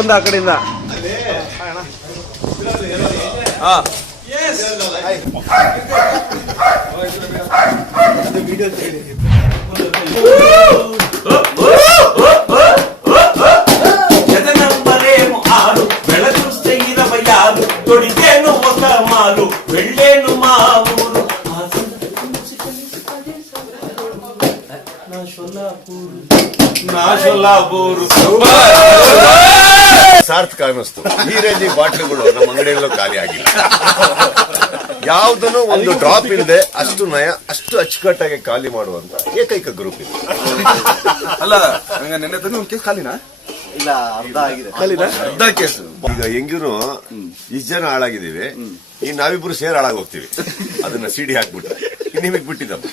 ಬಂದ ಆ ಕಡೆಯಿಂದ. ಬೆಳಗುస్తే ಇರವ ಯಾರು ತೊಡಿದೇನು ಹೊಸ ಮಾರು ಬೆಳ್ಳೇನು ಮಾವೂರು ನಾಶೋಲಾಪೂರು ಸಾರ್ಥಕ ಅನ್ನಿಸ್ತು. ಈ ರೇಂಜ್ ಬಾಟ್ಲುಗಳು ನಮ್ಮ ಅಂಗಡಿಯಲ್ಲೂ ಖಾಲಿ ಆಗಿಲ್ಲ. ಯಾವುದನ್ನು ಒಂದು ಡ್ರಾಪ್ ಇಲ್ಲದೆ ಅಷ್ಟು ನಯ ಅಷ್ಟು ಅಚ್ಚುಕಟ್ಟಾಗಿ ಖಾಲಿ ಮಾಡುವಂತ ಏಕೈಕ ಗ್ರೂಪ್ ಇದೆ. ಅಲ್ಲ ನೆನ್ನೆ ತಂದು ಒಂದು ಕೇಸ್ ಖಾಲಿನಾ? ಇಲ್ಲ, ಅರ್ಧ ಆಗಿದೆ. ಅರ್ಧ ಕೇಸ್. ಈಗ ಹೆಂಗಿರು ಇಷ್ಟು ಜನ ಹಾಳಾಗಿದ್ದೀವಿ, ಈ ನಾವಿಬ್ರು ಸೇರ್ ಹಾಳಾಗಿ ಹೋಗ್ತೀವಿ. ಅದನ್ನ ಸಿಡಿ ಹಾಕ್ಬಿಟ್ರೆ ನಿಮಗೆ ಬಿಟ್ಟಿದ್ದಮ್ಮ.